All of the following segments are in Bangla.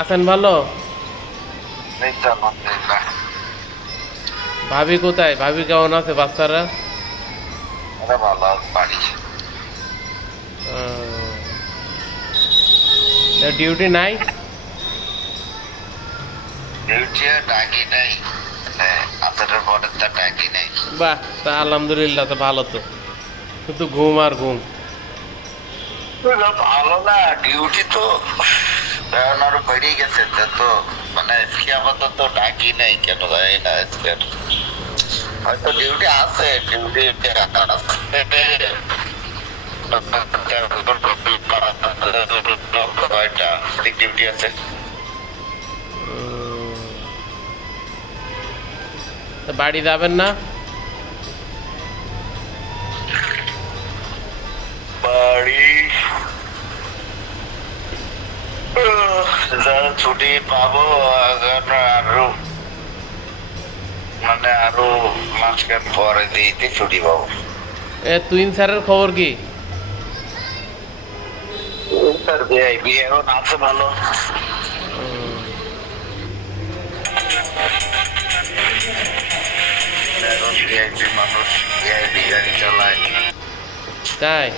আছেন ভালো? ভাবি কোথায়? ভাবি কেমন আছে? বাচ্চারা ডিউটি নাই? বাহ, তা আলহামদুলিল্লাহ, তো ভালো তো, কিন্তু ঘুম আর ঘুম। ভালো না, ডিউটি তো এখন আরো বেড়ে গেছে তো, মানে আপাতত ডাকি নাই কেন জানি না। হয়তো ডিউটি আছে, ডিউটি ডিউটি আছে। বাড়ি যাবেন না? বাড়ি ছুটি পাবো আরো, মানে আরো মাসখান পরে দিতে ছুটি পাবো। তুইন স্যারের খবর কি? স্যার বিয়ে এখন আছে ভালো। এখন ভিআইপি মানুষ, ভিআইপি গাড়ি চালায়। তাই?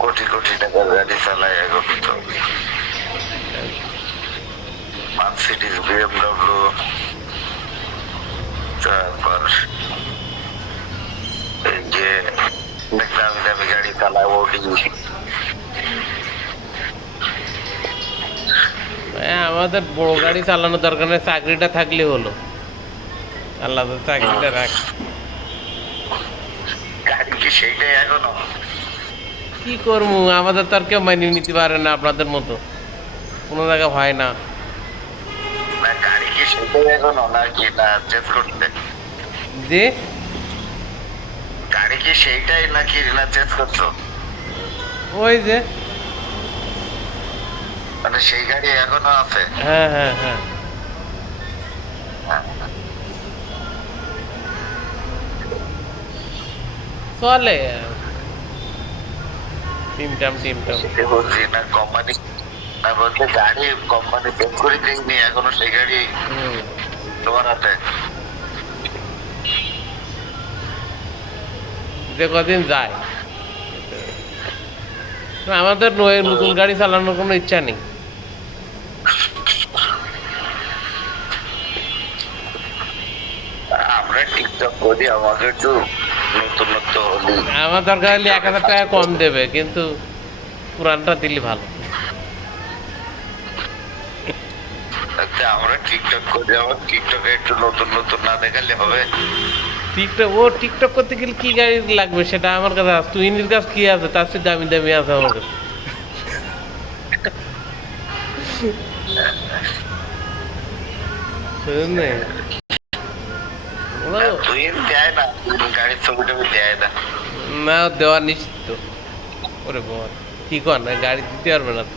কোটি কোটি টাকার গাড়ি চালায় এখন তো। মার্সিডিজ, বিএমডব্লিউ, তারপর এই যে দামি দামি গাড়ি চালায় ওডি। আমাদের বড় গাড়ি চালানোর দরকার নেই, চাকরিটা থাকলে হলো। আল্লাহ তো চাকরিটা রাখ। গাড়ি কি সেইটাই এখনো? কি করবো, আমাদের তো আর কেউ মানিয়ে নিতে পারে না আপনাদের মতো, কোনো জায়গা হয় না। গাড়ি কি সেটাই এখনো নাকি না চেঞ্জ করতে? যে গাড়ি কি সেইটাই নাকি না চেঞ্জ করছো? ওই যে, মানে সেই গাড়ি এখনো আছে? হ্যাঁ হ্যাঁ হ্যাঁ, চলে টিমটাম। বলছি না কোম্পানি, না বলছে গাড়ি কোম্পানি চেঞ্জ করে দিইনি এখনো সেই গাড়ি তোমার হাতে? যে কদিন যায়, আমাদের নতুন গাড়ি চালানোর কোনো ইচ্ছা নেই। আমরা টিকটক করি, আমাকে একটু নতুনত্ব হলি। আমার দরকার হলে 1,000 টাকা কম দেবে, কিন্তু পুরানটা দিলে ভালো। আমরা টিকটক করি, আমার টিকটকে একটু নতুন নতুন না দেখালে হবে? টিকটক করতে গেলে কি গাড়ি লাগবে সেটা আমার কাছে আছে, তুইনির কাছে কি আছে তার চেয়ে দামি দামি আছে আমার কাছে। তুই দেয় না গাড়ির ছবি টবি দেয় না? না, দেওয়া নিশ্চিত। ওরে বল, কি কর না, গাড়ি দিতে পারবে না তো।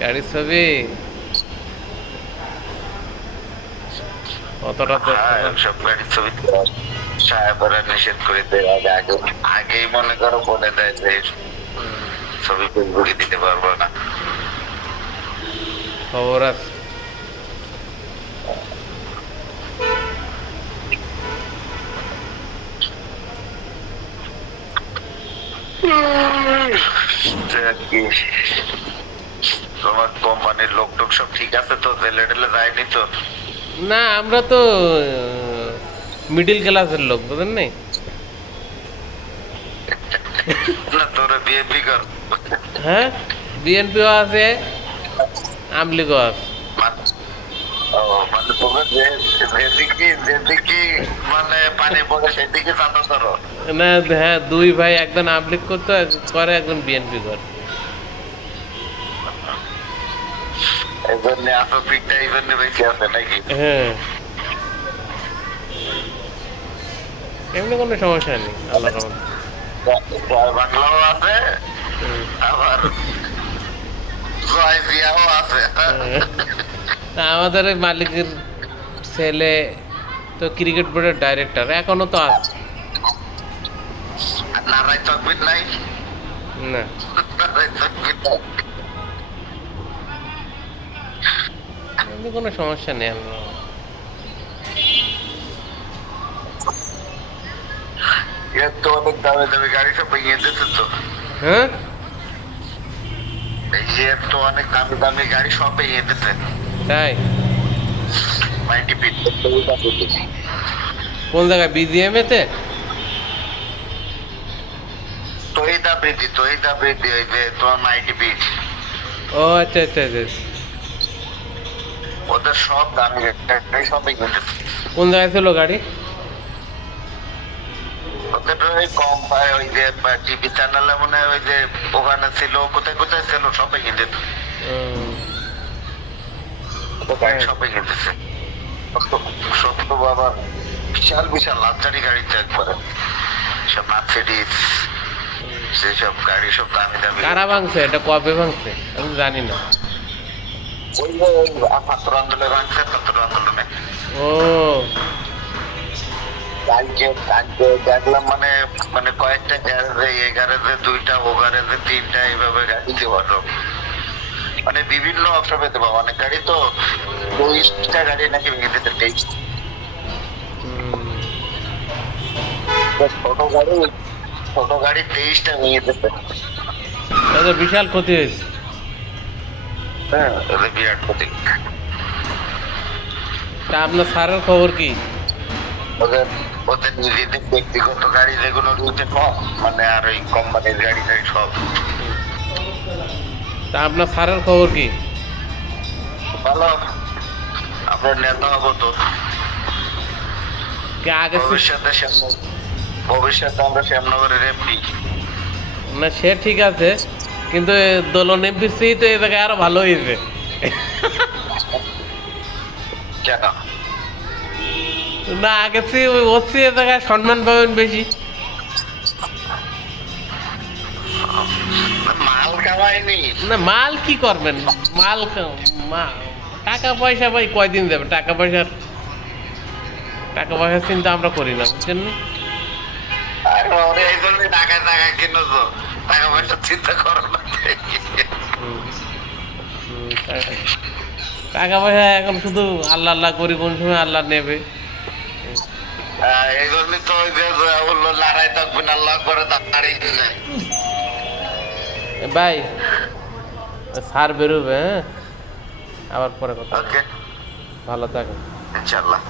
গাড়ির ছবি অতটা তো সব গাড়ির ছবি সাহেবরা নিষেধ করে দেয় আগে, আগেই মনে করো বলে দেয় যে ছবি ফেসবুকে দিতে পারবো না। খবর আছে। তোমার কোম্পানির লোক টোক সব ঠিক আছে তো? জেলে টেলে যায়নি তো? না, আমরা তো মিডিল ক্লাসের লোক, বুঝলেন নাই? না তোরা বিএনপি কর? হ্যাঁ, বিএনপিও আছে, আমলিগও আছে। মানে তোমরা যেদিকে মানে পানি পড়ে সেদিকে চাঁদা করো? না, হ্যাঁ, দুই ভাই, একজন আমলিগ করতে করে, একজন বিএনপি করে। এই জন্য এত পিঠটা এই জন্য বেশি আছে নাকি? হ্যাঁ, এমনি কোনো সমস্যা নেই, আল্লাহর রহমতে। বাংলাও আছে, আবার জয় জিয়াও আছে। তা আমাদের ওই মালিকের ছেলে তো ক্রিকেট বোর্ডের ডাইরেক্টর এখনো তো আছে আর নারায় তকবির নাই, না নারায় তকবির নাই। এমনি কোনো সমস্যা নেই আমরা এর তো অনেক দামে দামে গাড়ি সব ভেঙে দিতেছে তো। হ্যাঁ এই যে এর তো অনেক দামি দামি গাড়ি সব ভেঙে দিতেছে। তাই 90 ফিট কোন জায়গায় বিজিএম এতে তহিদা বৃদ্ধি ওই যে তোমার 90 ফিট ও আচ্ছা আচ্ছা আচ্ছা ওদের সব দামি গাড়ি সব ভেঙে দিতেছে। কোন জায়গায় ছিল গাড়ি ওদের ওই কম পায় ওই যে টিভি চ্যানেলে মনে হয় ওই যে ওখানে ছিল, কোথায় কোথায় ছিল সব ভেঙে দিত। উম, গাড়ি সব ভেঙে দিতেছে। সত্য বাবা বিশাল বিশাল লাক্সারি গাড়ি তো একবারে সব মার্সিডিজ সেসব গাড়ি সব দামি দামি। কারা ভাঙছে এটা কবে ভাঙছে আমি জানি না ওই যে ওই ছাত্র আন্দোলনে ভাঙছে, ছাত্র আন্দোলনে ও কালকে দেখলাম মানে মানে কয়েকটা গ্যারেজে, এই গ্যারেজে 2টা, ও গ্যারেজে 3টা, এইভাবে গাড়ি দেওয়ার মানে বিভিন্ন অপশন পেতে পাবো। অনেক গাড়ি তো 20টা গাড়ি নাকি ভেঙে দিতে, উম, ছোট গাড়ি 23টা ভেঙে দিতে। তাহলে বিশাল ক্ষতি হয়েছে হ্যাঁ, ওদের বিরাট ক্ষতি। তা আপনার স্যারের খবর কি ওদের ওদের নিজেদের ব্যক্তিগত গাড়ি যেগুলো রুটে কম, মানে আর ওই কোম্পানির গাড়ি টাড়ি সব তা আপনার স্যারের খবর কি ভালো। আমরা নেতা হবো তো কে আগে ভবিষ্যতে আমরা শ্যামনগরের এমপি। না সে ঠিক আছে কিন্তু দোলন এমপিসি তো এই জায়গায় আরো ভালো হয়েছে কেন না আগে ওসি এ জায়গায় সম্মান পাবেন বেশি মাল কামাইনি? না মাল কি করবেন টাকা পয়সা ভাই কয়দিন যাবে টাকা পয়সার চিন্তা আমরা করি না বুঝছেন না? আর ওরে এই জন্য টাকা টাকা কিনো তো, টাকা পয়সা চিন্তা করো না। হুম, টাকা পয়সা এখন শুধু আল্লাহ আল্লাহ করি কোন সময় আল্লাহ নেবে এই জন্য তো ওই যে বললো লড়াই থাকবেন আল্লাহ করে দাঁড়িয়ে যায়। ভাই স্যার বেরোবে হ্যাঁ আবার পরে কথা হবে। ওকে, ভালো থাকেন ইনশাল্লাহ।